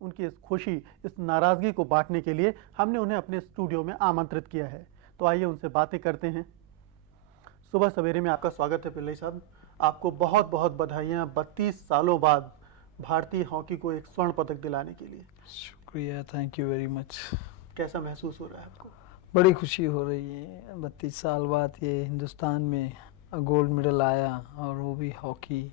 उनकी इस खुशी, इस नाराज़गी को बांटने के लिए हमने उन्हें अपने स्टूडियो में आमंत्रित किया है। तो आइए उनसे बातें करते हैं। सुबह सवेरे में आपका स्वागत है पिल्लई साहब। आपको बहुत बहुत बधाइयाँ 32 सालों बाद भारतीय हॉकी को एक स्वर्ण पदक दिलाने के लिए। शुक्रिया, थैंक यू वेरी मच। कैसा महसूस हो रहा है आपको? बड़ी खुशी हो रही है, 32 साल बाद ये हिंदुस्तान में गोल्ड मेडल आया, और वो भी हॉकी।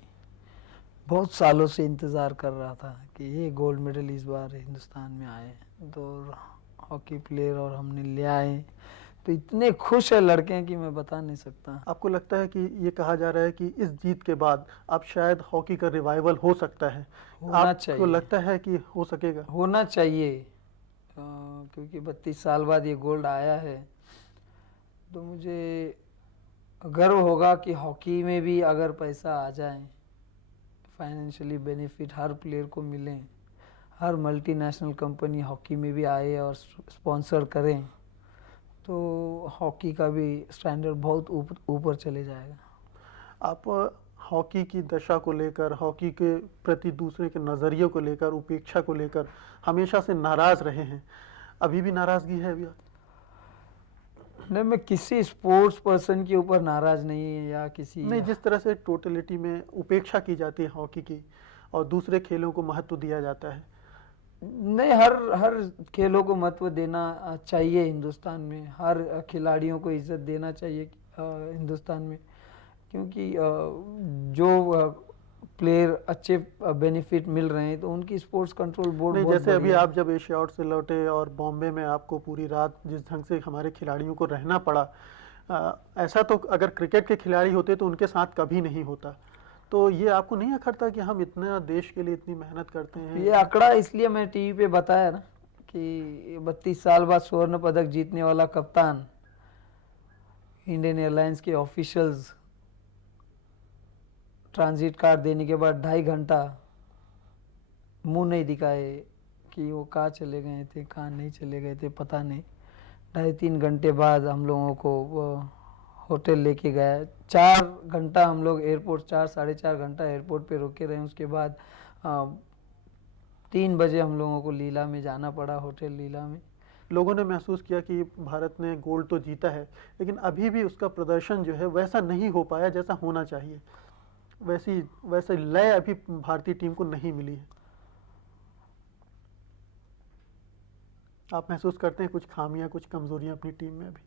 बहुत सालों से इंतज़ार कर रहा था कि ये गोल्ड मेडल इस बार हिंदुस्तान में आए, तो हॉकी प्लेयर और हमने ले आए, तो इतने खुश है लड़के कि मैं बता नहीं सकता। आपको लगता है कि ये कहा जा रहा है कि इस जीत के बाद अब शायद हॉकी का रिवाइवल हो सकता है? होना आपको चाहिए, लगता है कि हो सकेगा? होना चाहिए, क्योंकि 32 साल बाद ये गोल्ड आया है, तो मुझे गर्व होगा कि हॉकी में भी अगर पैसा आ जाए, फाइनेंशियली बेनिफिट हर प्लेयर को मिले, हर मल्टीनेशनल कंपनी हॉकी में भी आए और स्पॉन्सर करें, तो हॉकी का भी स्टैंडर्ड बहुत ऊपर चले जाएगा। आप हॉकी की दशा को लेकर, हॉकी के प्रति दूसरे के नज़रिए को लेकर, उपेक्षा को लेकर हमेशा से नाराज़ रहे हैं। अभी भी नाराज़गी है? अभी नहीं, मैं किसी स्पोर्ट्स पर्सन के ऊपर नाराज़ नहीं है या किसी नहीं, जिस तरह से टोटलिटी में उपेक्षा की जाती है हॉकी की और दूसरे खेलों को महत्व दिया जाता है। नहीं, हर खेलों को महत्व देना चाहिए हिंदुस्तान में, हर खिलाड़ियों को इज्जत देना चाहिए हिंदुस्तान में, क्योंकि जो प्लेयर अच्छे बेनिफिट मिल रहे हैं तो उनकी स्पोर्ट्स कंट्रोल बोर्ड नहीं, बहुत जैसे अभी बढ़िया है। आप जब एशियाड से लौटे और बॉम्बे में आपको पूरी रात जिस ढंग से हमारे खिलाड़ियों को रहना पड़ा, ऐसा तो अगर क्रिकेट के खिलाड़ी होते तो उनके साथ कभी नहीं होता। तो ये आपको नहीं अखरता कि हम इतना देश के लिए इतनी मेहनत करते हैं? ये आंकड़ा इसलिए मैं टीवी पे बताया ना कि 32 साल बाद स्वर्ण पदक जीतने वाला कप्तान, इंडियन एयरलाइंस के ऑफिशियल्स ट्रांजिट कार्ड देने के बाद 2.5 घंटा मुंह नहीं दिखाए कि वो कहाँ चले गए थे, कहाँ नहीं चले गए थे, पता नहीं। 2.5-3 घंटे बाद हम लोगों को होटल लेके गया। 4 घंटा हम लोग एयरपोर्ट, 4-4.5 घंटा एयरपोर्ट पे रुके रहे। उसके बाद 3 बजे हम लोगों को लीला में जाना पड़ा, होटल लीला में। लोगों ने महसूस किया कि भारत ने गोल्ड तो जीता है, लेकिन अभी भी उसका प्रदर्शन जो है वैसा नहीं हो पाया जैसा होना चाहिए। वैसे लय अभी भारतीय टीम को नहीं मिली है। आप महसूस करते हैं कुछ खामियां, कुछ कमजोरियां अपनी टीम में? अभी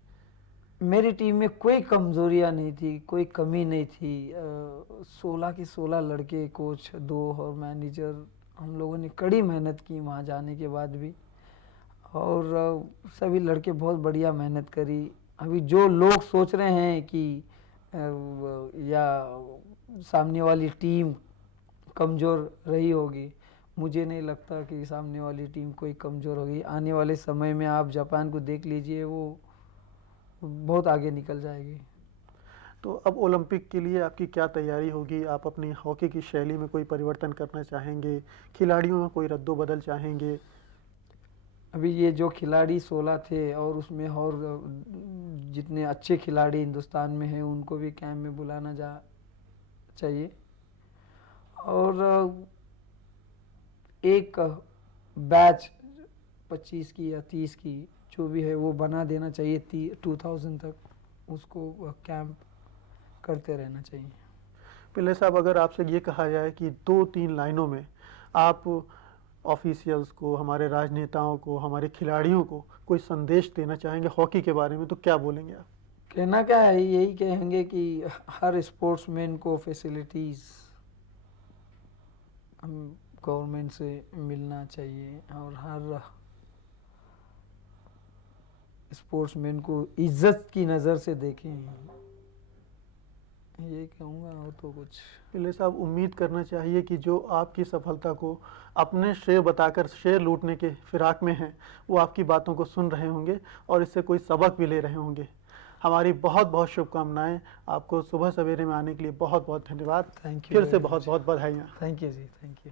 मेरी टीम में कोई कमजोरियां नहीं थी, कोई कमी नहीं थी। 16 के 16 लड़के, कोच 2 और मैनेजर, हम लोगों ने कड़ी मेहनत की वहाँ जाने के बाद भी, और सभी लड़के बहुत बढ़िया मेहनत करी। अभी जो लोग सोच रहे हैं कि या सामने वाली टीम कमज़ोर रही होगी, मुझे नहीं लगता कि सामने वाली टीम कोई कमज़ोर होगी। आने वाले समय में आप जापान को देख लीजिए, वो बहुत आगे निकल जाएगी। तो अब ओलंपिक के लिए आपकी क्या तैयारी होगी? आप अपनी हॉकी की शैली में कोई परिवर्तन करना चाहेंगे? खिलाड़ियों में कोई रद्दोबदल चाहेंगे? अभी ये जो खिलाड़ी 16 थे और उसमें और जितने अच्छे खिलाड़ी हिंदुस्तान में हैं उनको भी कैंप में बुलाना चाहिए, और एक बैच 25 की या 30 की जो भी है वो बना देना चाहिए। 2000 तक उसको कैंप करते रहना चाहिए। पिल्ले साहब, अगर आपसे ये कहा जाए कि 2-3 लाइनों में आप ऑफिशियल्स को, हमारे राजनेताओं को, हमारे खिलाड़ियों को कोई संदेश देना चाहेंगे हॉकी के बारे में, तो क्या बोलेंगे आप? कहना क्या है, यही कहेंगे कि हर स्पोर्ट्समैन को फैसिलिटीज़ गवर्नमेंट से मिलना चाहिए, और हर स्पोर्ट्समैन को इज्जत की नज़र से देखें, ये कहूँगा। और तो कुछ पिल्ले साहब, उम्मीद करना चाहिए कि जो आपकी सफलता को अपने श्रेय बताकर श्रेय लूटने के फिराक में हैं, वो आपकी बातों को सुन रहे होंगे और इससे कोई सबक भी ले रहे होंगे। हमारी बहुत बहुत शुभकामनाएं। आपको सुबह सवेरे में आने के लिए बहुत बहुत धन्यवाद। थैंक यू, फिर से बहुत बहुत बधाइयाँ। थैंक यू जी, थैंक यू।